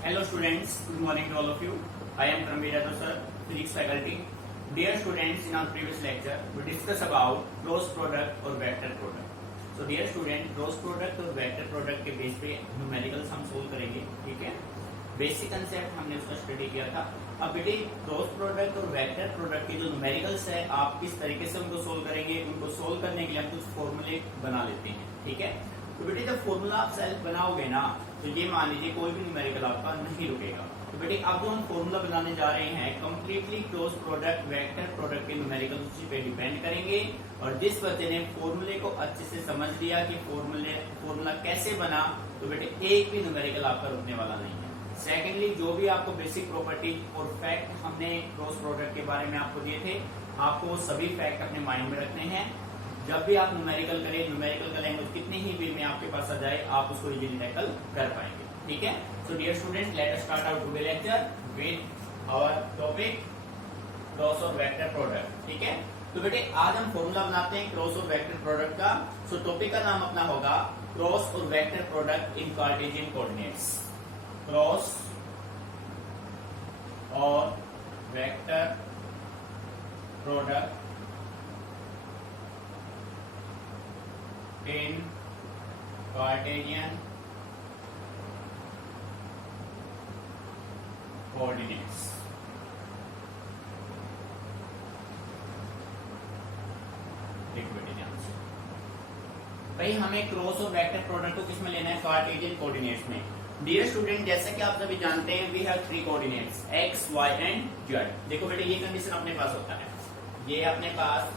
Hello students, good morning to all of you. I am Karamveer Yadav sir, physics faculty. Dear students, in our previous lecture, we discussed about cross product और vector product. So dear student, cross product और vector product के base पे numericals हम solve करेंगे, ठीक है? Basic concept हमने उसका स्टडी किया था. अब बेटे क्रॉस प्रोडक्ट और वेक्टर प्रोडक्ट के जो न्यूमेरिकल्स है, आप किस तरीके से उनको सोल्व करेंगे, उनको सोल्व करने के लिए हम कुछ फॉर्मूले बना लेते हैं, ठीक है? तो बेटे जब फॉर्मूला आप सेल्फ बनाओगे ना, तो ये मान लीजिए कोई भी न्यूमेरिकल आपका नहीं रुकेगा. तो बेटे अब जो हम फॉर्मूला बनाने जा रहे हैं, completely cross product vector product के न्यूमेरिकल उसी पे डिपेंड करेंगे. और जिस बच्चे ने फॉर्मूले को अच्छे से समझ लिया कि फॉर्मूला कैसे बना, तो बेटे एक भी न्यूमेरिकल आपका रुकने वाला नहीं है. सेकेंडली, जो भी आपको बेसिक प्रॉपर्टी और फैक्ट हमने क्रॉस प्रोडक्ट के बारे में आपको दिए थे, आपको सभी फैक्ट अपने माइंड में रखने हैं. जब भी आप न्यूमेरिकल करें, न्यूमेरिकल का लैंग्वेज कितने ही वे में आपके पास आ जाए, आप उसको इजीली टैकल कर पाएंगे, ठीक है? So dear students, let us start our today lecture with our topic cross और वेक्टर प्रोडक्ट, ठीक है? तो बेटे आज हम फॉर्मूला बनाते हैं क्रॉस और वेक्टर प्रोडक्ट का. सो टॉपिक का नाम अपना होगा क्रॉस और vector product in Cartesian coordinates. Cross और vector product in Cartesian coordinates. भाई हमें क्रॉस और वेक्टर प्रोडक्ट को किसमें लेना है? कार्टेशियन कोऑर्डिनेट्स में. डियर स्टूडेंट, जैसा कि आप सभी जानते हैं, we have three coordinates x, y and z. देखो बेटे, ये कंडीशन अपने पास होता है. ये अपने पास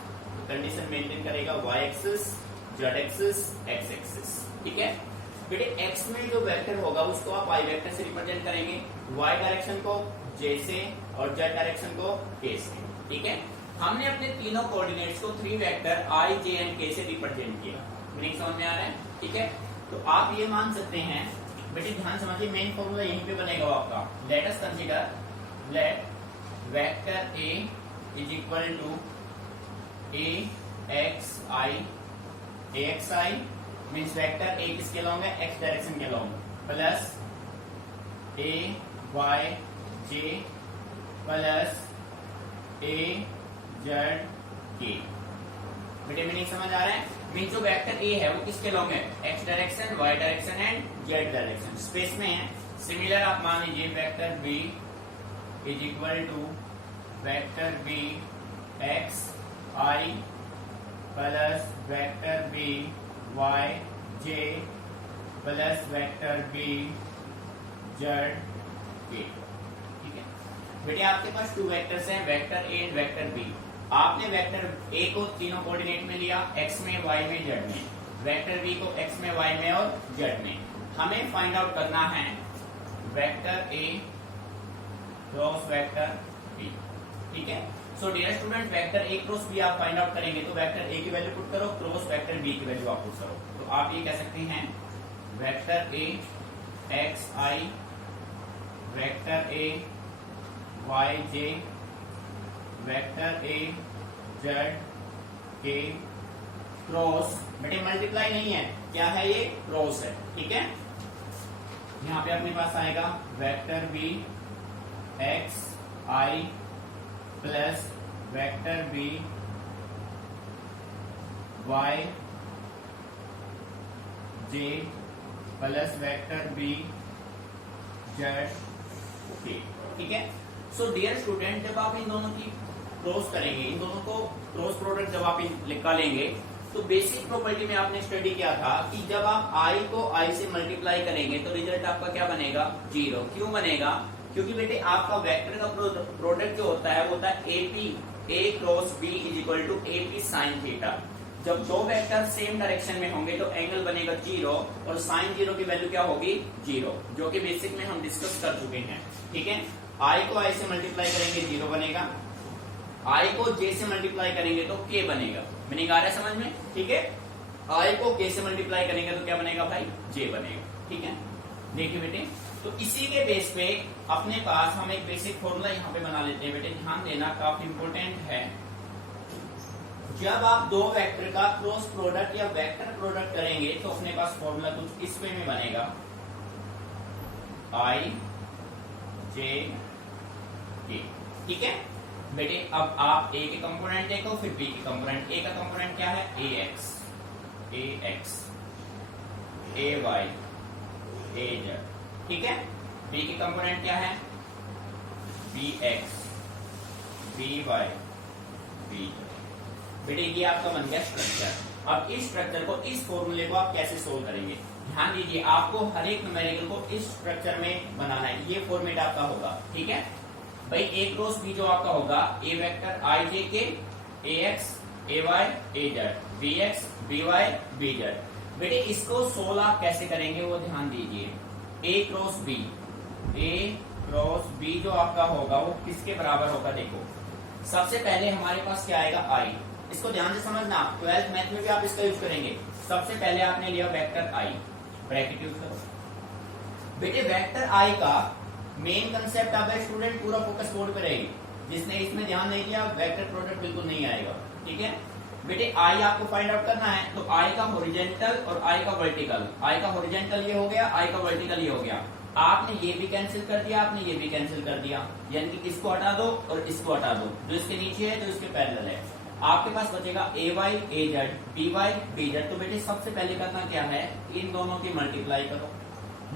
कंडीशन मेंटेन करेगा y axis, z axis, x axis, ठीक है? बेटे x में जो वेक्टर होगा उसको आप y वेक्टर से रिप्रेजेंट करेंगे, y डायरेक्शन को j से और z डायरेक्शन को k से, ठीक है? हमने अपने तीनों कोऑर्डिनेट्स को three vector i, j and k से रिप्रेजेंट किया. मीनिंग समझ में आ रहा है, ठीक है? तो आप ये मान सकते हैं, बेटे ध्यान समझिए, मेन फॉर्मूला यहीं पे बनेगा आपका. Let us consider, let vector a is equal to axi means vector a किसके अलोंग है? x डायरेक्शन के along, plus ayj plus azk. बेटे मीनिंग समझ आ रहा है? मीन्स जो वेक्टर a है वो किसके अलोंग है? x direction, y direction and z direction. Space में है. सिमिलर आप मान लीजिए vector b is equal to vector b x i plus vector b y j plus vector b z k. ठीक है बेटे, आपके पास टू वेक्टर्स हैं, vector a and vector b. आपने वेक्टर a को तीनों कोऑर्डिनेट में लिया, x में, y में, z में. वेक्टर b को x में, y में और z में. हमें फाइंड आउट करना है vector a cross vector b, ठीक है? So dear student, vector a cross b आप फाइंड आउट करेंगे तो वेक्टर a की वैल्यू पुट करो, क्रॉस वेक्टर b की वैल्यू आप पुट करो. तो आप ये कह सकते हैं vector a x i vector a y j vector a z k cross. बेटे मल्टीप्लाई नहीं है, क्या है ये? क्रॉस है, ठीक है? यहाँ पे अपने पास आएगा vector b x i plus vector b y j plus vector b z k, ठीक है? सो डियर स्टूडेंट, जब आप इन दोनों की क्रॉस करेंगे, इन दोनों को क्रॉस प्रोडक्ट जब आप निकालेंगे, तो बेसिक प्रॉपर्टी में आपने स्टडी किया था कि जब आप i को i से मल्टीप्लाई करेंगे तो रिजल्ट आपका क्या बनेगा? 0. क्यों बनेगा? क्योंकि बेटे आपका वेक्टर का प्रोडक्ट जो होता है वो होता है a cross b is equal to AP sine theta. जब दो वेक्टर सेम डायरेक्शन में होंगे तो एंगल बनेगा 0 और साइन 0 की वैल्यू क्या होगी? 0, जो कि बेसिक में हम डिस्कस कर चुके हैं, ठीक है? i को i से मल्टीप्लाई करेंगे 0 बनेगा, i को j से मल्टीप्लाई करेंगे तो k बनेगा. मीनिंग आ रहा है समझ में, ठीक है? i को k से मल्टीप्लाई करेंगे तो क्या बनेगा भाई? j बनेगा, ठीक है? देखिए बेटे, तो इसी के बेस पे अपने पास हम एक बेसिक फॉर्मूला यहाँ पे बना लेते हैं. बेटे ध्यान देना, काफी इंपोर्टेंट है. जब आप दो वेक्टर का क्रॉस प्रोडक्ट या वेक्टर प्रोडक्ट करेंगे तो अपने पास फॉर्मूला कुछ इस वे में बनेगा, i जे के। ठीक है बेटे, अब आप ए के कंपोनेंट देखो, फिर बी के कंपोनेंट। ए का कंपोनेंट क्या है? A X, A Y, A Z. ठीक है, बी के कंपोनेंट क्या है? B X, B Y, B Z. बेटे ये आपका बन गया स्ट्रक्चर। अब इस स्ट्रक्चर को, इस फॉर्मूले को आप कैसे सोल्व करेंगे? ध्यान दीजिए, आपको हर एक न्यूमेरिकल को इस स्ट्रक्चर में बनाना है। ये फॉर्मेट आपका होगा। ठीक है भाई, ए क्रॉस बी जो आपका होगा, ए vector I J K, A X, A Y, A Z, B X, B Y, B Z. बेटे इसको सोल्व आप कैसे करेंगे वो ध्यान दीजिए। A cross B, A cross B जो आपका होगा वो किसके बराबर होगा? देखो सबसे पहले हमारे पास क्या आएगा? आई। इसको ध्यान से समझना, 12th मैथ में भी आप इसका यूज करेंगे। सबसे पहले आपने लिया वेक्टर आई, ब्रैकेट यूज करो। बेटे वेक्टर आई का मेन कंसेप्ट आपका स्टूडेंट पूरा फोकस बोर्ड पे रहेगी। जिसने इसमें ध्यान नहीं दिया वेक्टर प्रोडक्ट बिल्कुल नहीं आएगा। ठीक है बेटे, आई आपको फाइंड आउट करना है, तो आई का हॉरिजॉन्टल और आई का वर्टिकल। आई का हॉरिजॉन्टल ये हो गया, आई का वर्टिकल ये हो गया। आपने ये भी कैंसिल कर दिया, आपने ये भी कैंसिल कर दिया, यानी कि इसको हटा दो और इसको हटा दो, जो इसके नीचे है जो इसके पैरेलल है। आपके पास बचेगा A Y, A Z, B Y, B Z. तो बेटे सबसे पहले करना क्या है? इन दोनों की मल्टीप्लाई करो,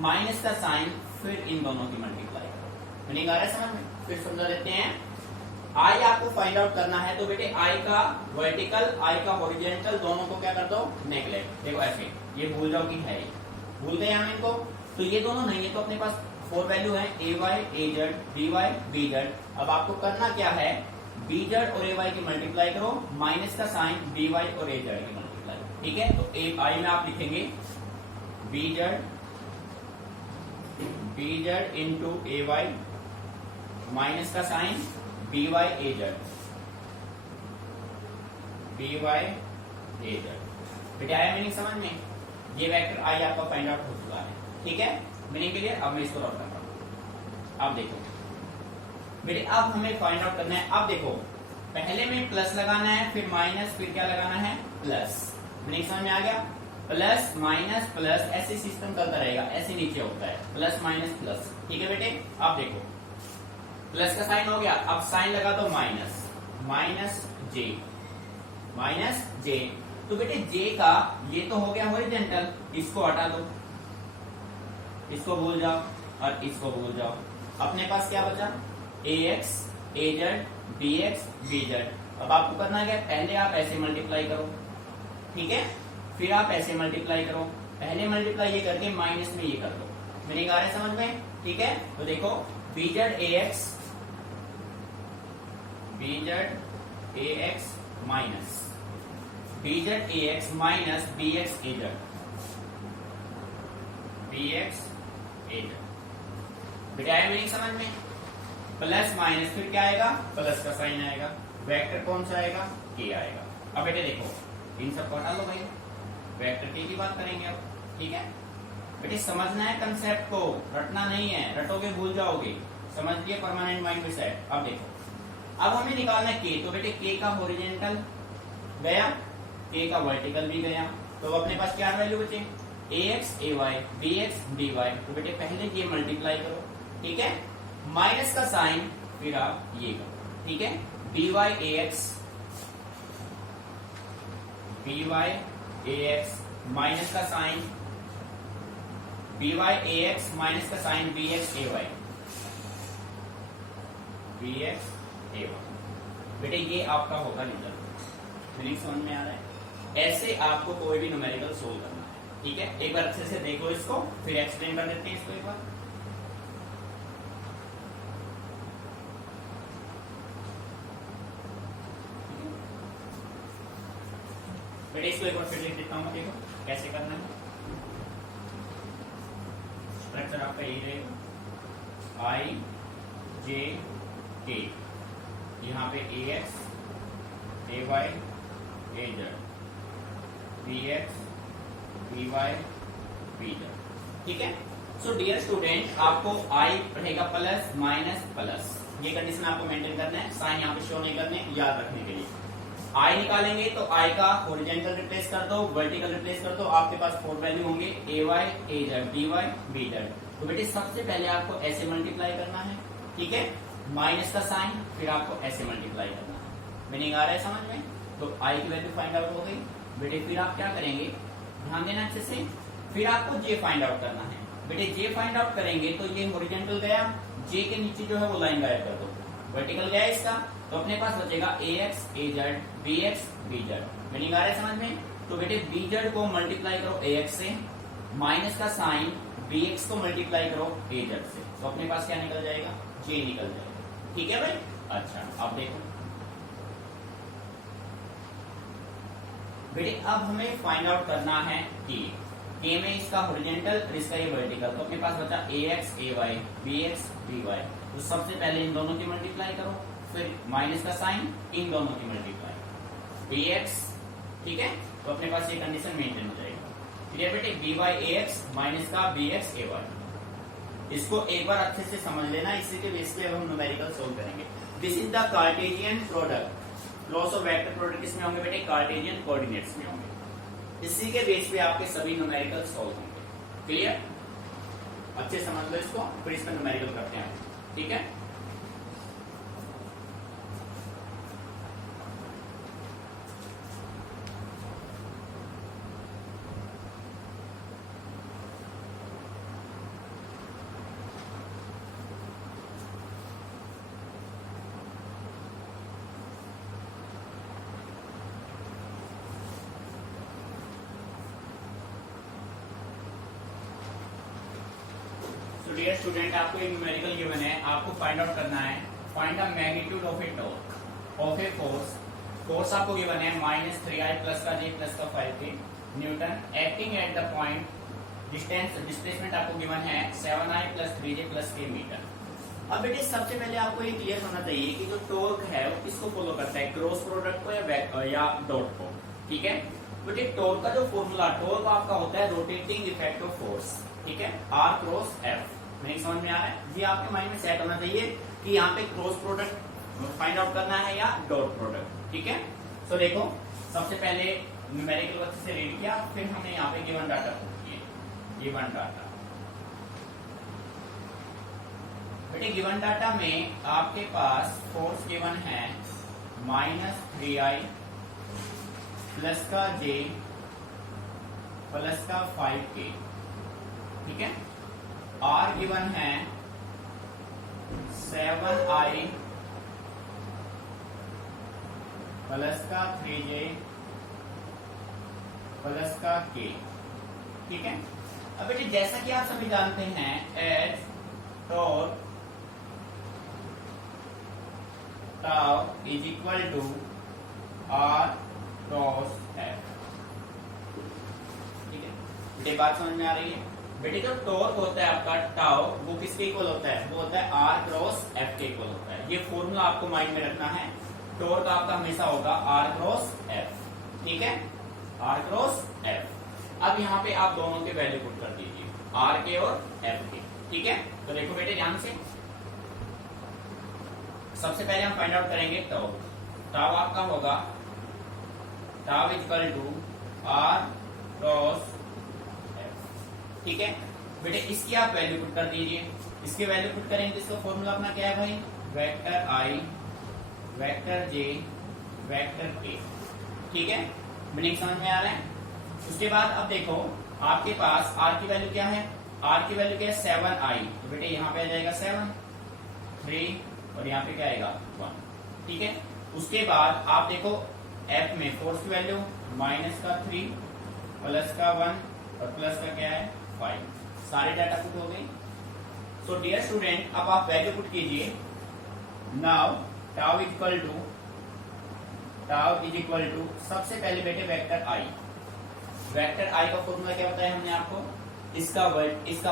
माइनस का साइन, फिर इन दोनों की मल्टीप्लाई करो। मीनिंग आ रहा है समझ में? फिर समझा देते हैं। आई आपको फाइंड आउट करना है, तो बेटे आई का वर्टिकल, आई का हॉरिजॉन्टल, दोनों को क्या कर दो? नेगलेक्ट। देखो ऐसे, ये भूल जाओ कि है, भूल गए हम इनको। तो ये दोनों नहीं है, तो अपने पास 4 वैल्यू है, A Y, A Z, B Y, B Z. अब आपको करना क्या है? बी जेड और ए वाई की मल्टीप्लाई करो, माइनस का साइन, बी वाई और ए जेड की मल्टीप्लाई। ठीक है, तो ए आई में आप लिखेंगे बी जेड इंटू ए वाई, माइनस का sign, B Y, A Z, B Y, A Z. बेटे आया मीनिंग समझ में? ये वेक्टर आई आपका फाइंड आउट हो चुका है। ठीक है, मीनिंग के लिए अब मैं इसको रॉट करता हूं। अब देखो बेटे, अब हमें फाइंड आउट करना है। अब देखो पहले में प्लस लगाना है, फिर माइनस, फिर क्या लगाना है? प्लस। मीनिंग समझ में आ गया? प्लस माइनस प्लस, ऐसे सिस्टम चलता रहेगा, ऐसे नीचे होता है, प्लस माइनस प्लस। ठीक है बेटे, अब देखो प्लस का साइन हो गया, अब साइन लगा दो माइनस, माइनस जे, माइनस जे। तो बेटे जे का ये तो हो गया हॉरिजॉन्टल, इसको हटा दो, इसको भूल जाओ और इसको भूल जाओ। अपने पास क्या बचा? A X, A Z, B X, B Z. अब आपको करना क्या? पहले आप ऐसे मल्टीप्लाई करो, ठीक है, फिर आप ऐसे मल्टीप्लाई करो। पहले मल्टीप्लाई ये करके माइनस में ये कर दो। मीनिंग आ रहा है समझ में? ठीक है, तो देखो B Z A X, B Z A X minus B Z A X minus B X A Z, B X A Z. बेटा आया मीनिंग समझ में? प्लस माइनस, फिर क्या आएगा? प्लस का साइन आएगा। वेक्टर कौन सा आएगा? के आएगा। अब बेटे देखो इन सब को हटा लो भाई, वेक्टर के की बात करेंगे अब। ठीक है बेटे, समझना है कंसेप्ट को, रटना नहीं है, रटोगे भूल जाओगे। समझ लिए, परमानेंट माइंड में सेट। अब देखो, अब हमें निकालना है के, तो बेटे के का हॉरिजॉन्टल गया, के का वर्टिकल भी गया, तो अपने पास क्या वैल्यू बचे? A X A Y, B X B Y. तो बेटे पहले ये मल्टीप्लाई करो, ठीक है, माइनस का साइन, फिर आप ये करो, ठीक है, बी वाई ए एक्स, बी वाई ए एक्स माइनस का साइन, बी वाई ए एक्स माइनस का sign, B X A Y, B X A Y. बेटे ये आपका होगा रिजल्ट। मीनिंग समझ में आ रहा है? ऐसे आपको कोई भी न्यूमेरिकल सोल्व करना है, ठीक है। एक बार अच्छे से देखो इसको, फिर एक्सप्लेन कर देते हैं इसको एक बार। बेटे इसको एक बार फिर लिख देता हूं, देखो कैसे करना है। स्ट्रक्चर आपका यही रहेगा, आई जे के, यहाँ पे A X A Y A Z, B X B Y B Z, ठीक है। सो डियर स्टूडेंट, आपको आई रहेगा प्लस माइनस प्लस, ये कंडीशन आपको मेंटेन करना है, साइन यहाँ पे शो नहीं करने, याद रखने के लिए। आई निकालेंगे तो आई का हॉरिजॉन्टल रिप्लेस कर दो, वर्टिकल रिप्लेस कर दो, आपके पास 4 वैल्यू होंगे, A Y A Z B Y B Z. तो बेटे सबसे पहले आपको ऐसे मल्टीप्लाई करना है, ठीक है, माइनस का साइन, फिर आपको ऐसे मल्टीप्लाई करना है। मीनिंग आ रहा है समझ में? तो आई की वैल्यू फाइंड आउट हो गई बेटे। फिर आप क्या करेंगे, ध्यान देना अच्छे से। फिर आपको जे फाइंड आउट करना है बेटे। जे फाइंड आउट करेंगे तो ये हॉरिजॉन्टल गया, जे के नीचे जो है वो लाइन गायब कर दो, वर्टिकल गया इसका, तो अपने पास बचेगा A X A Z B X B Z. Meaning आ रहा है समझ में? तो बेटे बी जेड को मल्टीप्लाई करो ए एक्स से, माइनस का साइन बी एक्स को मल्टीप्लाई करो ए जेड से, तो अपने पास क्या निकल जाएगा, जे निकल जाएगा। ठीक है भाई? अच्छा अब देखो बेटे, अब हमें फाइंड आउट करना है के में इसका हॉरिजॉन्टल और इसका ये वर्टिकल, तो अपने पास बचा A X A Y B X B Y. तो सबसे पहले इन दोनों की मल्टीप्लाई करो, फिर माइनस का साइन इन दोनों की मल्टीप्लाई बी एक्स, ठीक है, तो अपने पास ये कंडीशन मेंटेन हो जाएगी। क्लियर बेटे? बी वाई ए एक्स माइनस का बी एक्स ए वाई। इसको एक बार अच्छे से समझ लेना, इसी के बेस पे हम न्यूमेरिकल सोल्व करेंगे। This is the Cartesian product. Loss of vector product किसमें होंगे बेटे? कार्टेशियन कोऑर्डिनेट्स में होंगे। इसी के बेस पे आपके सभी न्यूमेरिकल सॉल्व होंगे। क्लियर? अच्छे समझ लो इसको, फिर इस पर न्यूमेरिकल करते हैं। ठीक है? डियर स्टूडेंट, आपको एक न्यूमेरिकल गिवन है, आपको फाइंड आउट करना है, find the magnitude of A torque of a force. Force आपको गिवन है -3i प्लस का जे प्लस का 5k Newton acting at the point. Distance displacement आपको गिवन है 7i plus 3j plus k metre. अब बेटे सबसे पहले आपको ये क्लियर होना चाहिए कि जो टॉर्क है वो किसको फॉलो करता है, क्रॉस प्रोडक्ट को या डॉट को। ठीक है बेटे, टॉर्क का जो फॉर्मूला, टॉर्क आपका होता है रोटेटिंग इफेक्ट ऑफ फोर्स। ठीक है, R क्रॉस F। नहीं समझ में आ रहा है? ये आपके माइंड में सेट होना चाहिए कि यहाँ पे क्रॉस प्रोडक्ट फाइंड आउट करना है या डॉट प्रोडक्ट। ठीक है, तो देखो सबसे पहले न्यूमेरिकल अच्छे से रीड किया, फिर हमने यहाँ पे गिवन डाटा पुट किए। गिवन डाटा बेटे, गिवन डाटा में आपके पास फोर्स गिवन है -3i प्लस का j प्लस का 5k। ठीक है, R गिवन है 7i प्लस का 3j प्लस का k। ठीक है, अब बेटे जैसा कि आप सभी जानते हैं, H torque tau is equal to R cross F। ठीक है बेटे, बात समझ में आ रही है? बेटे जो टॉर्क होता है आपका टाउ, वो किसके इक्वल होता है? वो होता है R क्रॉस F के इक्वल होता है। ये फॉर्मूला आपको माइंड में रखना है। टॉर्क आपका हमेशा होगा R क्रॉस F। ठीक है, R क्रॉस F। अब यहाँ पे आप दोनों के वैल्यू पुट कर दीजिए, R के और F के। ठीक है, तो देखो बेटे ध्यान से, सबसे पहले हम फाइंड आउट करेंगे टाउ। टाउ आपका होगा tau equal to R cross. ठीक है बेटे, इसकी आप वैल्यू पुट कर दीजिए। इसके वैल्यू पुट करेंगे तो इसका फॉर्मूला अपना क्या है भाई? वेक्टर आई वेक्टर जे वेक्टर के। ठीक है, मीनिंग समझ में आ रहा है? उसके बाद अब देखो आपके पास R की वैल्यू क्या है? R की वैल्यू क्या है? 7i। तो बेटे यहाँ पे आ जाएगा 7, 3 और यहाँ पे क्या आएगा 1। ठीक है, उसके बाद आप देखो F में फोर्स की वैल्यू -3 प्लस का 1 और प्लस का क्या है 5। सारे डाटा पुट हो गए। तो डियर स्टूडेंट, अब आप वैल्यू पुट कीजिए। Now tau is equal to सबसे पहले बेटे वेक्टर आई। वेक्टर आई का फॉर्मूला क्या बताया हमने आपको? इसका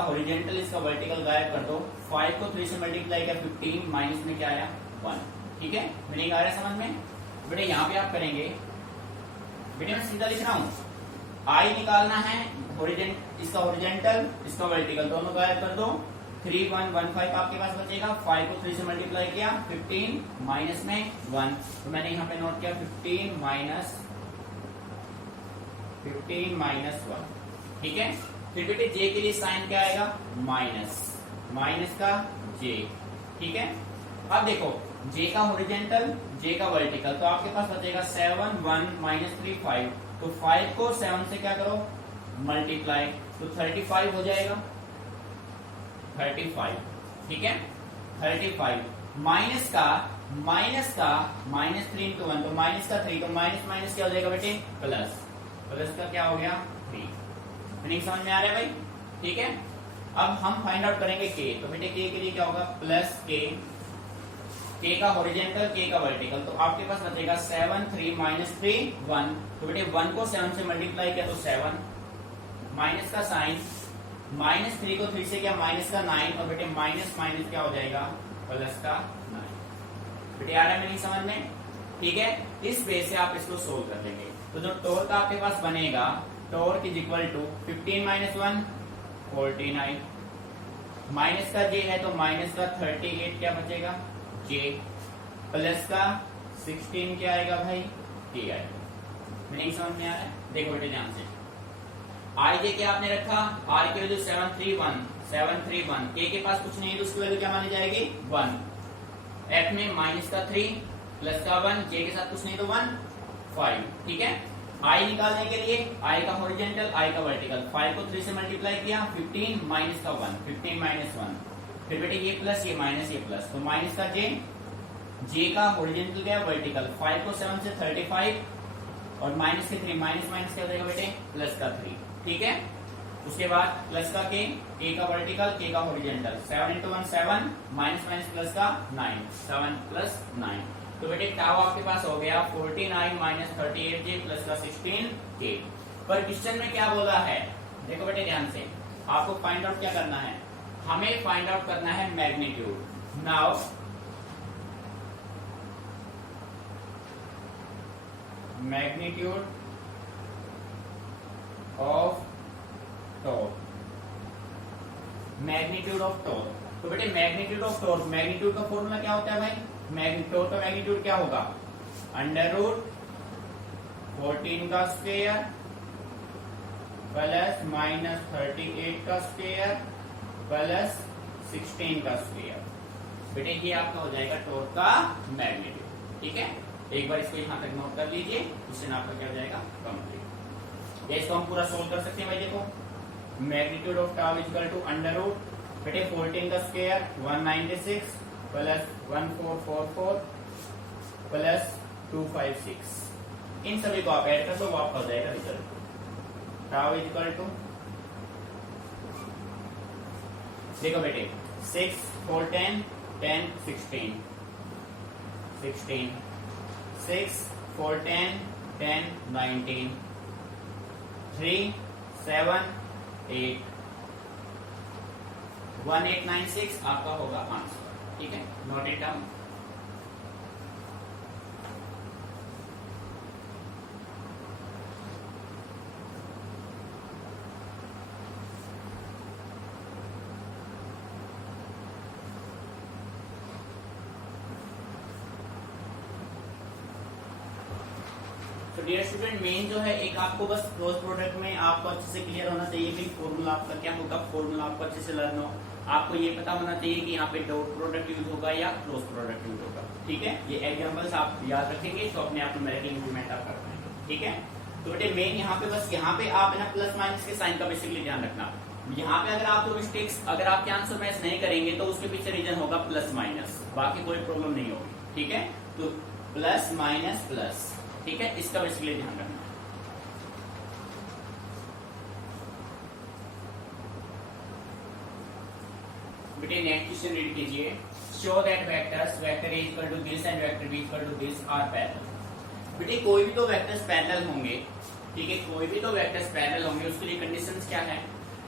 हॉरिजॉन्टल इसका वर्टिकल गायब कर दो। 5 को 3 से मल्टीप्लाई किया 15, माइनस में क्या आया 1। ठीक है, मीनिंग आ रहा है समझ में? बेटे यहाँ पे आप करेंगे, बेटे मैं सीधा लिख रहा हूँ, आई निकालना है, इसका हॉरिजॉन्टल इसका वर्टिकल दोनों गायब कर दो। 3 1 1 5 आपके पास बचेगा। 5 को 3 से मल्टीप्लाई किया 15, माइनस में 1, तो मैंने यहाँ पे नोट किया 15 माइनस 1। ठीक है, फिर बेटे जे के लिए साइन क्या आएगा? माइनस का जे। ठीक है। अब देखो j का हॉरिजॉन्टल j का वर्टिकल, तो आपके पास बचेगा 7 1 माइनस 3 5, तो 5 को 7 से क्या करो मल्टीप्लाई, तो 35 हो जाएगा 35, ठीक है 35 माइनस का माइनस 3 इंटू 1, तो माइनस का 3, तो माइनस माइनस क्या हो जाएगा बेटे प्लस, प्लस का क्या हो गया 3। मीनिंग समझ में आ रहा है भाई, ठीक है। अब हम फाइंड आउट करेंगे k, तो बेटे k के लिए क्या होगा प्लस k का हॉरिजॉन्टल k का वर्टिकल, तो आपके पास बचेगा 7 3 माइनस 3 1, तो बेटे 1 को 7 से मल्टीप्लाई किया तो 7, माइनस का साइन, माइनस 3 को 3 से क्या माइनस का 9, और बेटे माइनस माइनस क्या हो जाएगा प्लस का 9। बेटे आ रहा है मीनिंग समझ में, ठीक है। इस बेस से आप इसको सोल्व कर लेंगे, तो जो टॉर्क आपके पास बनेगा torque is equal to 15 minus 1 49, minus का j है तो माइनस का 38 क्या बचेगा j, प्लस का 16 क्या आएगा भाई k आएगा। मीनिंग समझ में आ रहा है, देखो बेटे ध्यान से, i j क्या आपने रखा, r की वैल्यू 731, k के पास कुछ नहीं है तो उसकी वैल्यू क्या मानी जाएगी 1, f में माइनस का 3 प्लस का 1, j के साथ कुछ नहीं तो 1 5, ठीक है। i निकालने के लिए i का हॉरिजॉन्टल i का वर्टिकल, 5 को 3 से मल्टीप्लाई किया 15 माइनस का 1, 15 माइनस 1, फिर बेटे ये प्लस ये माइनस ये प्लस, तो माइनस का j का हॉरिजॉन्टल क्या वर्टिकल, 5 को 7 से 35 और माइनस के 3, माइनस माइनस क्या हो जाएगा बेटे प्लस का 3, ठीक है। उसके बाद प्लस का k का वर्टिकल k का horizontal, 7 into 1 7, minus minus plus का 9, 7 प्लस 9, तो बेटे टाउ आपके पास हो गया 49 माइनस 38j प्लस का 16k। पर क्वेश्चन में क्या बोला है, देखो बेटे ध्यान से, आपको फाइंड आउट क्या करना है, हमें फाइंड आउट करना है magnitude. Now magnitude of torque, magnitude of torque, तो बेटे मैग्नीट्यूड ऑफ टॉर्क, मैग्नीट्यूड का फॉर्मूला क्या होता है भाई, टॉर्क का मैग्नीट्यूड क्या होगा अंडर रूट 14 का स्क्वायर प्लस माइनस 38 का स्क्वायर प्लस 16 का स्क्वायर। बेटे ये आपका हो जाएगा टॉर्क का मैग्नीट्यूड, ठीक है। एक बार इसको यहां तक नोट कर लीजिए, क्वेश्चन आपका क्या हो जाएगा कंप्लीट। ये इसको हम पूरा सोल्व कर सकते हैं भाई, देखो magnitude of tau is equal to under root बेटे 14 का स्क्वायर 196 प्लस 1444 प्लस 256, इन सभी को आप ऐड कर दो, वो आपका हो जाएगा result. Tau is equal to, देखो बेटे 6 4 10 10 16 16 6 4 10 10 19 3 7 8 1896 आपका होगा आंसर, ठीक है। Note it down. तो डियर स्टूडेंट मेन जो है एक आपको बस क्रॉस प्रोडक्ट में आपको अच्छे से क्लियर होना चाहिए कि फॉर्मूला आपका क्या होगा, फॉर्मूला आपको अच्छे से लर्न हो, आपको ये पता होना चाहिए कि यहाँ पे डॉट प्रोडक्ट यूज होगा या क्रॉस प्रोडक्ट यूज होगा, ठीक है। ये एग्जांपल्स आप याद रखेंगे तो अपने आप न्यूमेरिकल इंप्रूवमेंट आप कर पाएंगे, ठीक है। तो बेटे मेन यहाँ पे बस यहाँ पे आप ना प्लस माइनस के साइन का बेसिकली ध्यान रखना। यहाँ पे अगर आप दो मिस्टेक्स अगर आपके आंसर मैच नहीं करेंगे तो उसके पीछे रीजन होगा प्लस माइनस, बाकी कोई प्रॉब्लम नहीं होगी, ठीक है। तो प्लस माइनस प्लस, ठीक है, इसका बेसिकली ध्यान रखना। बेटे नेक्स्ट क्वेश्चन रीड कीजिए, show that vectors vector A equal to this and vector B equal to this are parallel. बेटे कोई भी तो वेक्टर्स पैरेलल होंगे, ठीक है, कोई भी तो वेक्टर्स पैरेलल होंगे, उसके लिए कंडीशंस क्या है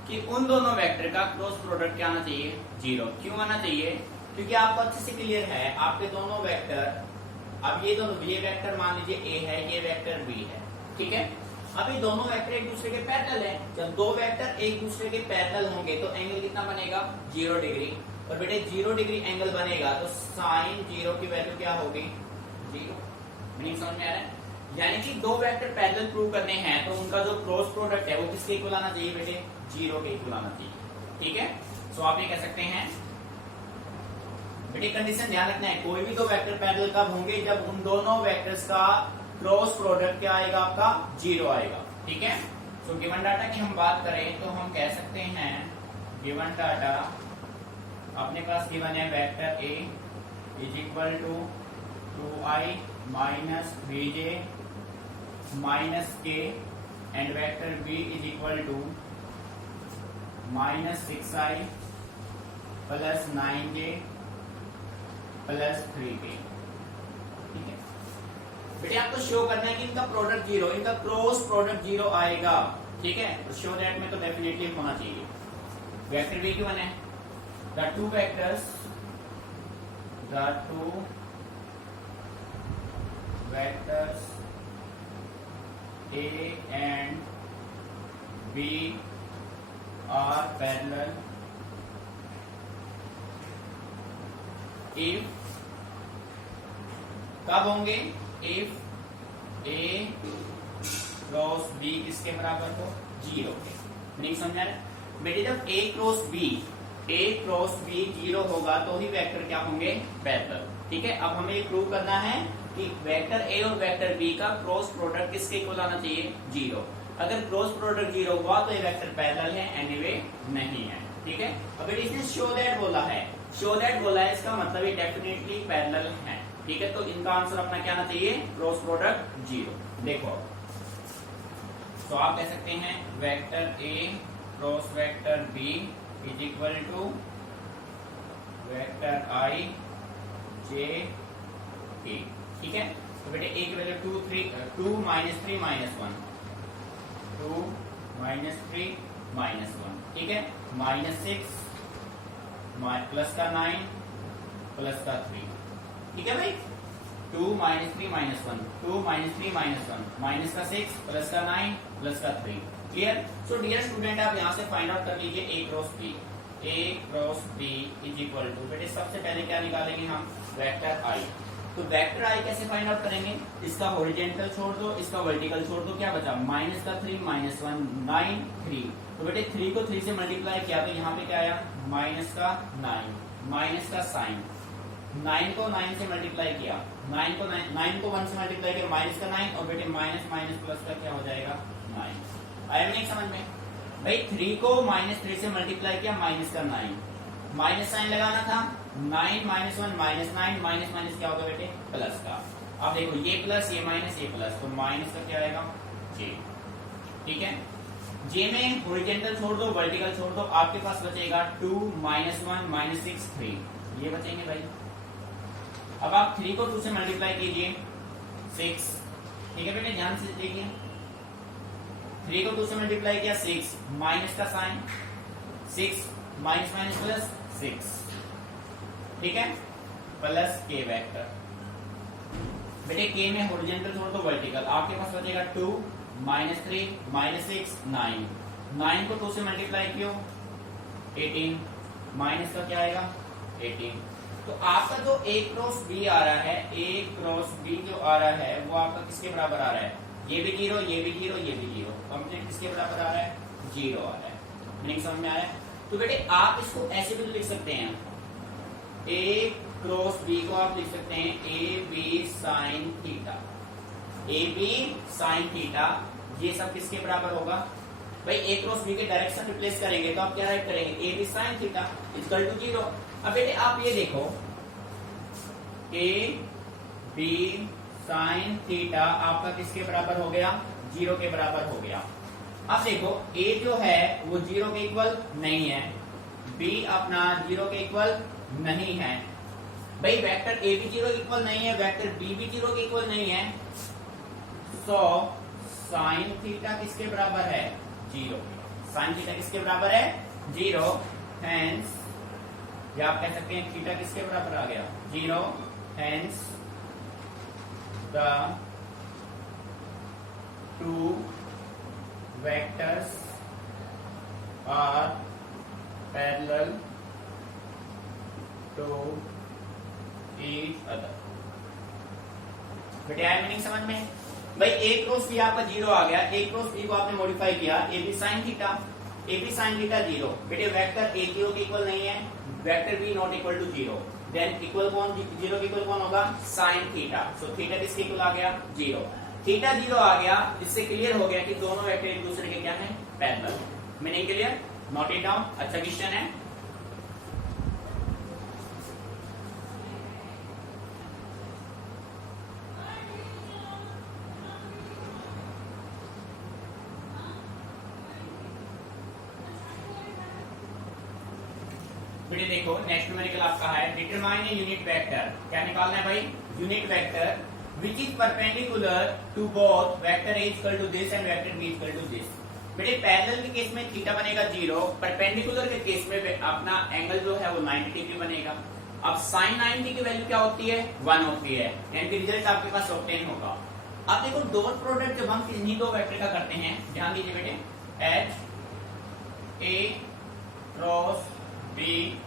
कि उन दोनों वेक्टर का क्रॉस प्रोडक्ट क्या आना चाहिए 0। क्यों आना चाहिए, क्योंकि आपको अच्छे से क्लियर है आपके दोनों वेक्टर, अब ये दोनों, ये वेक्टर मान लीजिए ए है, ये वेक्टर बी है, ठीक है। अब ये दोनों वेक्टर एक दूसरे के पैरेलल हैं। जब दो वेक्टर एक दूसरे के पैरेलल होंगे तो एंगल कितना बनेगा 0 डिग्री, और बेटे 0 डिग्री एंगल बनेगा तो साइन 0 की वैल्यू क्या होगी 0। मीनिंग समझ में आ रहा है, यानी कि दो वेक्टर पैरेलल प्रूव करने हैं तो उनका जो क्रॉस प्रोडक्ट है वो किसके इक्वल आना चाहिए बेटे 0 के इक्वल आना चाहिए, ठीक है। सो आप ये कह सकते हैं बेटे कंडीशन ध्यान रखना है, कोई भी दो वेक्टर पैरेलल कब होंगे, जब उन दोनों वेक्टर्स का क्रॉस प्रोडक्ट क्या आएगा, आपका 0 आएगा। ठीक है, तो गिवन डाटा की हम बात करें तो हम कह सकते हैं गिवन डाटा अपने पास गिवन है vector A is equal to 2i minus vj minus k and vector b is equal to minus 6i plus 9j plus 3k। ठीक है बेटे, आपको शो करना है कि इनका प्रोडक्ट 0, इनका क्रॉस प्रोडक्ट 0 आएगा। ठीक है, तो शो दैट में तो डेफिनेटली होना चाहिए। वेक्टर b क्यों है, the two vectors a and b are parallel if कब होंगे, if a क्रॉस b किसके बराबर हो, 0 के। नहीं समझा रहे बेटे, जब a क्रॉस b 0 होगा तो ही वेक्टर क्या होंगे, पैरेलल। ठीक है, अब हमें प्रूव करना है कि वेक्टर a और वेक्टर b का क्रॉस प्रोडक्ट किसके इक्वल आना चाहिए, 0। अगर क्रॉस प्रोडक्ट 0 हुआ तो ये वेक्टर पैरेलल है, एनीवे नहीं है। ठीक है, अब इसने शो दैट बोला है, इसका मतलब ये डेफिनेटली पैरेलल है। ठीक है, तो इनका आंसर अपना क्या आना चाहिए, क्रॉस प्रोडक्ट 0। देखो, तो आप कह सकते हैं vector a cross vector b is equal to vector i j k। ठीक है, तो बेटे a की value 2 minus 3 minus 1, 2 minus 3 minus 1। ठीक है, माइनस 6 प्लस का 9 प्लस का 3। ठीक है भाई, 2 minus 3 minus 1, 2 minus 3 minus 1, minus का 6 प्लस का 9 प्लस का 3। क्लियर। सो डियर स्टूडेंट, आप यहाँ से फाइंड आउट कर लीजिए a cross b is equal to, बेटे सबसे पहले क्या निकालेंगे हम, वेक्टर i। तो वेक्टर i कैसे फाइंड आउट करेंगे, इसका हॉरिजॉन्टल छोड़ दो, इसका वर्टिकल छोड़ दो, क्या बचा, माइनस का 3 माइनस 1 9 3। तो बेटे 3 को 3 से मल्टीप्लाई किया तो यहाँ पे क्या आया, माइनस का 9 माइनस का साइन, 9 को 9 से मल्टीप्लाई किया, 9 को 1 से मल्टीप्लाई किया, माइनस का 9, और बेटे माइनस माइनस प्लस का क्या हो जाएगा, 9। आया नहीं समझ में भाई, 3 को माइनस 3 से मल्टीप्लाई किया, माइनस का 9, माइनस साइन लगाना था, 9 माइनस 1 माइनस 9, माइनस माइनस क्या होगा बेटे, प्लस का। अब देखो ये प्लस ये माइनस ये प्लस, तो माइनस का क्या आएगा, j। ठीक है, j में हॉरिजॉन्टल छोड़ दो, वर्टिकल छोड़ दो, आपके पास बचेगा 2 माइनस 1 माइनस 6 3, ये बचेंगे भाई। अब आप 3 को 2 से मल्टीप्लाई कीजिए, 6। ठीक है बेटे, ध्यान से देखिए, 3 को 2 से मल्टीप्लाई किया 6, माइनस का साइन, 6 माइनस माइनस प्लस 6। ठीक है, प्लस के वेक्टर, बेटे के में हॉरिजॉन्टल छोड़ दो, वर्टिकल, आपके पास बचेगा 2 माइनस 3 माइनस 6 9, 9 को 2 से मल्टीप्लाई किया 18, माइनस का क्या आएगा, 18। तो आपका जो a क्रॉस b आ रहा है, a क्रॉस b जो आ रहा है वो आपका किसके बराबर आ रहा है, ये भी 0 ये भी 0 ये भी 0, कंप्लीट किसके बराबर आ रहा है, 0 आ रहा है। मीनिंग समझ में आ रहा है। तो बेटे आप इसको ऐसे भी लिख सकते हैं, a क्रॉस b को आप लिख सकते हैं a b sine theta, a b sine theta, ये सब किसके बराबर होगा भाई, a क्रॉस b के डायरेक्शन रिप्लेस करेंगे तो आप क्या राइट करेंगे, a b sine theta equal to 0। अब बेटे आप ये देखो, a b साइन थीटा आपका किसके बराबर हो गया, 0 के बराबर हो गया। अब देखो a जो है वो 0 के इक्वल नहीं है, b अपना 0 के इक्वल नहीं है भाई, वेक्टर a भी 0 के इक्वल नहीं है, वेक्टर b भी 0 के इक्वल नहीं है। सो साइन थीटा किसके बराबर है, 0। साइन थीटा किसके बराबर है, 0। हेंस या आप कह सकते हैं थीटा किसके बराबर आ गया, 0। Hence the two vectors are parallel to each other. बेटे आया मीनिंग समझ में भाई, a क्रॉस b आपका 0 आ गया, a क्रॉस b को आपने मॉडिफाई किया, a b sine theta, a b sine theta 0। बेटे वेक्टर a 0 के इक्वल नहीं है, vector b not equal to 0, then equal कौन, जीरो के इक्वल कौन होगा, साइन थीटा। सो थीटा किसके इक्वल आ गया, जीरो। थीटा जीरो आ गया, इससे क्लियर हो गया कि दोनों वेक्टर एक दूसरे के क्या है, parallel. Meaning clear, note it down. अच्छा क्वेश्चन है। बेटे देखो नेक्स्ट न्यूमेरिकल आपका है, डिटरमाइन ए यूनिट वेक्टर। क्या निकालना है भाई, unit vector which is perpendicular to both vector A equal to this and vector B equal to this. बेटे पैरेलल के केस में थीटा बनेगा जीरो, परपेंडिकुलर के केस में अपना एंगल जो है वो 90 डिग्री बनेगा। अब साइन 90 की वैल्यू क्या होती है, 1 होती है, यानी कि रिजल्ट आपके पास ऑब्टेन होगा। अब देखो डॉट प्रोडक्ट जब हम इन्हीं दो वेक्टर का करते हैं, ध्यान दीजिए बेटे, एच ए क्रॉस बी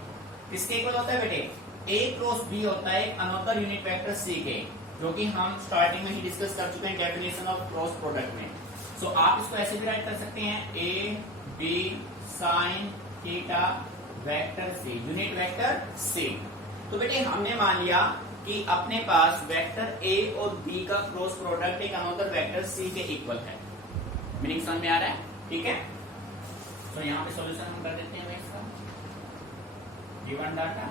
किसके इक्वल होता है बेटे, ए क्रॉस बी होता है अनदर यूनिट वेक्टर सी के, जो कि हम स्टार्टिंग में ही डिस्कस कर चुके हैं डेफिनेशन ऑफ क्रॉस प्रोडक्ट में। सो आप इसको ऐसे भी राइट कर सकते हैं, A B sine theta vector C, unit vector C. तो बेटे हमने मान लिया कि अपने पास वेक्टर ए और बी का क्रॉस प्रोडक्ट एक अनदर वेक्टर सी के इक्वल है। मीनिंग समझ में आ रहा है, ठीक है। तो यहाँ पे सॉल्यूशन हम कर देते हैं भाई इसका, गिवन डाटा,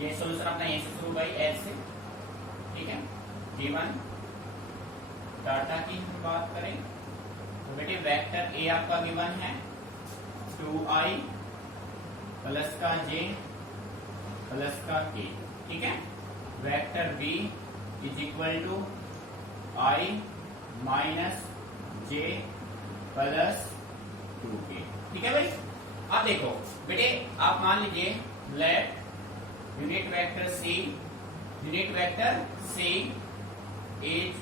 ये सॉल्यूशन अपना यहीं से शुरू भाई एच से, ठीक है। गिवन डाटा की हम बात करें तो बेटे वेक्टर ए आपका गिवन है 2i प्लस का j प्लस का k, ठीक है। Vector B is equal to i minus j plus 2k, ठीक है भाई। अब देखो बेटे आप मान लीजिए let unit vector C is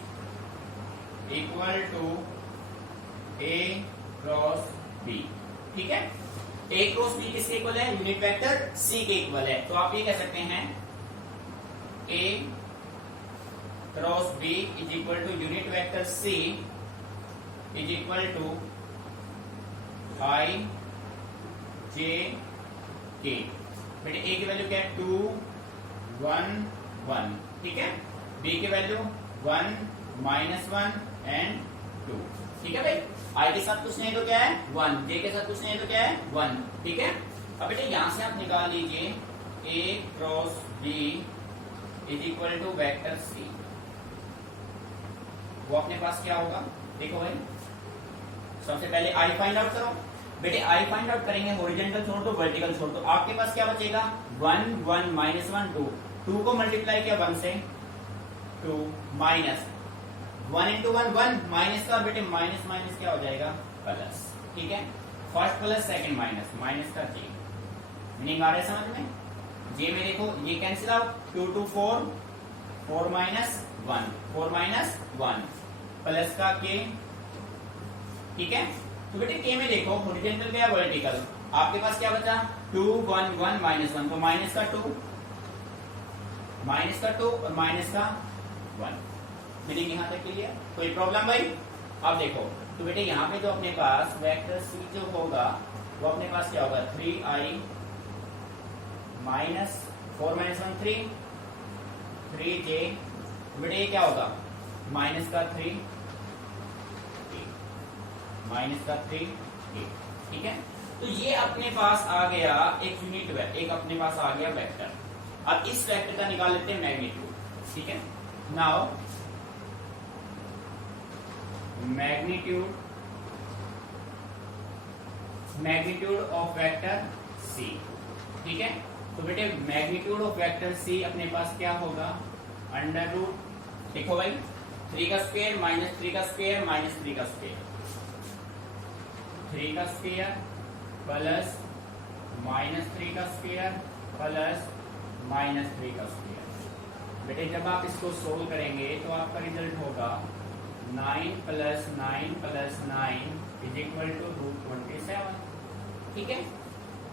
equal to A cross B, ठीक है। A क्रॉस B किसके इक्वल है, यूनिट वेक्टर C के इक्वल है। तो आप ये कह सकते हैं A cross B is equal to unit vector C is equal to I J K। बेटे A की वैल्यू क्या है, 2 1 1, ठीक है। B की वैल्यू 1 -1 एंड 2, ठीक है भाई। I के साथ कुछ नहीं तो क्या है 1, J के साथ कुछ नहीं तो क्या है 1, ठीक है। अब बेटे यहां से आप निकाल लीजिए A cross B is equal to vector C। वो अपने पास क्या होगा, देखो भाई सबसे पहले I फाइंड आउट करो। बेटे I फाइंड आउट करेंगे, हॉरिजॉन्टल छोड़ दो वर्टिकल छोड़ दो, आपके पास क्या बचेगा 1 1 -1 2, 2 को मल्टीप्लाई किया 1 से 2 माइनस 1 इंटू 1 1 माइनस का, बेटे माइनस माइनस क्या हो जाएगा प्लस, ठीक है। First plus second minus, minus का j। मीनिंग आ रहा है समझ में, j में देखो ये cancel out, 2 2 4 4 minus 1 4 minus 1 plus का k, ठीक है। तो बेटे k में देखो हॉरिजॉन्टल क्या वर्टिकल, आपके पास क्या बचा 2 1 1 -1, तो माइनस का 2 और माइनस का 1। मीनिंग यहाँ तक क्लियर, कोई प्रॉब्लम भाई। अब देखो तो बेटे यहाँ पे जो अपने पास वेक्टर C जो होगा वो अपने पास क्या होगा 3i माइनस 4 -1 3 3j, बेटे ये क्या होगा माइनस का 3 माइनस का 3, ठीक है। तो ये अपने पास आ गया एक यूनिट वेक्टर, एक अपने पास आ गया वेक्टर। अब इस वेक्टर का निकाल लेते हैं मैग्नीट्यूड, ठीक है। Now magnitude of vector C, ठीक है। तो बेटे मैग्नीट्यूड ऑफ वेक्टर C अपने पास क्या होगा, अंडर रूट, देखो भाई 3 का स्क्वायर माइनस 3 का स्क्वायर माइनस 3 का स्क्वायर, 3 का स्क्वायर प्लस माइनस 3 का स्क्वायर प्लस माइनस 3 का स्क्वायर। बेटे जब आप इसको सोल्व करेंगे तो आपका रिजल्ट होगा 9 plus 9 plus 9 is equal to √27, ठीक है।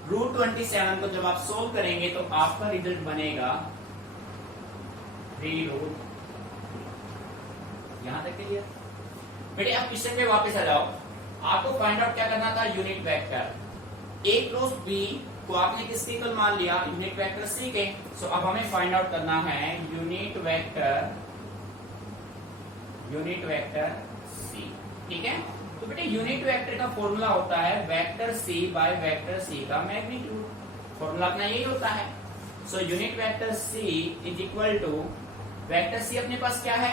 √27 को जब आप सोल्व करेंगे तो आपका रिजल्ट बनेगा 3√। यहां तक क्लियर। बेटे अब क्वेश्चन में वापस आ जाओ, आपको फाइंड आउट क्या करना था, unit vector A cross B को आपने किसके इक्वल मान लिया, यूनिट वेक्टर सी के। सो अब हमें फाइंड आउट करना है यूनिट वेक्टर सी। ठीक है, तो बेटे यूनिट वेक्टर का फॉर्मूला होता है vector C by vector C का मैग्नीट्यूड। फॉर्मूला अपना यही होता है। So unit vector C is equal to, vector C अपने पास क्या है,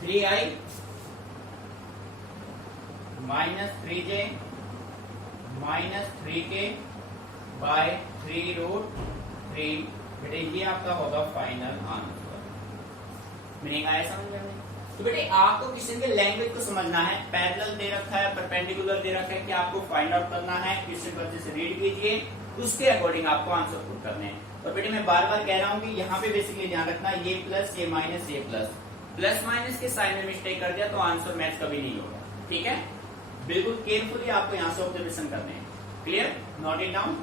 3i minus 3j minus 3k bye 3√3। बेटे ये आपका होगा फाइनल आंसर। मीनिंग आया समझ में? तो बेटे आपको क्वेश्चन के लैंग्वेज को समझना है। पैरेलल दे रखा है, परपेंडिकुलर दे रखा है कि आपको फाइंड आउट करना है। क्वेश्चन को अच्छे से रीड कीजिए, उसके अकॉर्डिंग आपको आंसर पुट करने हैं। और बेटे मैं बार बार कह रहा हूं कि यहाँ पे बेसिकली ध्यान रखना, ये प्लस ये माइनस ये प्लस, प्लस माइनस के साइन में मिस्टेक कर दिया तो आंसर मैच कभी नहीं होगा। ठीक है, बिल्कुल केयरफुली आपको यहाँ से ऑब्जर्वेशन करने हैं। Clear, note it down.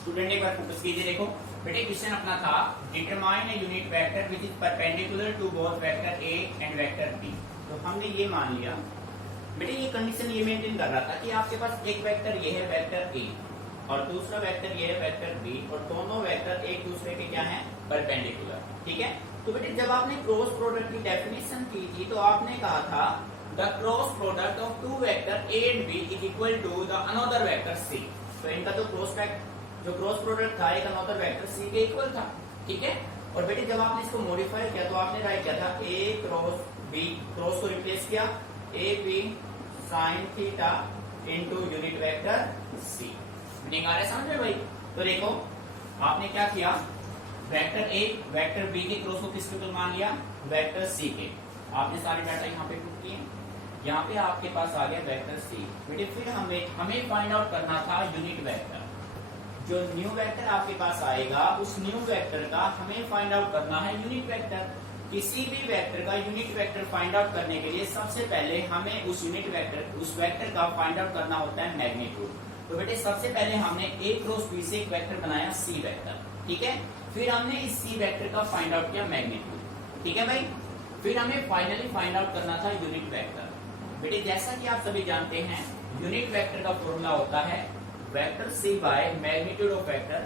Student एक बार फोकस कीजिए। देखो बेटे क्वेश्चन अपना था determine a unit vector which is perpendicular to both vector A and vector B. तो हमने ये मान लिया बेटे, ये कंडीशन ये मेंटेन कर रहा था कि आपके पास एक वेक्टर ये है वेक्टर ए और दूसरा वेक्टर ये है वेक्टर बी, और दोनों वेक्टर एक दूसरे के क्या है, परपेंडिकुलर। ठीक है, तो बेटे जब आपने क्रॉस प्रोडक्ट की डेफिनेशन की थी तो आपने कहा था the cross product of two vector A and B is equal to the another vector C. तो इनका जो क्रॉस प्रोडक्ट था एक अनदर वेक्टर सी के इक्वल था। ठीक है, और बेटे जब आपने इसको मॉडिफाई किया तो आपने राइट किया था ए क्रॉस बी, क्रॉस को रिप्लेस किया A B sine theta into unit vector C. Meaning आ रहा है समझ में भाई? तो देखो आपने क्या किया, वेक्टर ए वेक्टर बी के क्रॉस को किसके इक्वल मान लिया, वेक्टर सी के। आपने सारे डाटा यहाँ पे पुट किए, यहाँ पे आपके पास आ गया वेक्टर सी। बेटे फिर हमें फाइंड आउट करना था यूनिट वेक्टर। जो न्यू वेक्टर आपके पास आएगा उस न्यू वेक्टर का हमें फाइंड आउट करना है यूनिट वेक्टर। किसी भी वेक्टर का यूनिट वेक्टर फाइंड आउट करने के लिए सबसे पहले हमें उस वेक्टर का फाइंड आउट करना होता है मैग्नीट्यूड। तो बेटे सबसे पहले हमने ए क्रॉस बी से एक वेक्टर बनाया सी वेक्टर। ठीक है, फिर हमने इस सी वेक्टर का फाइंड आउट किया मैग्नीट्यूड। ठीक है भाई, फिर हमें फाइनली फाइंड आउट करना था यूनिट वेक्टर। बेटे जैसा कि आप सभी जानते हैं यूनिट वेक्टर का फॉर्मूला होता है vector C by magnitude of vector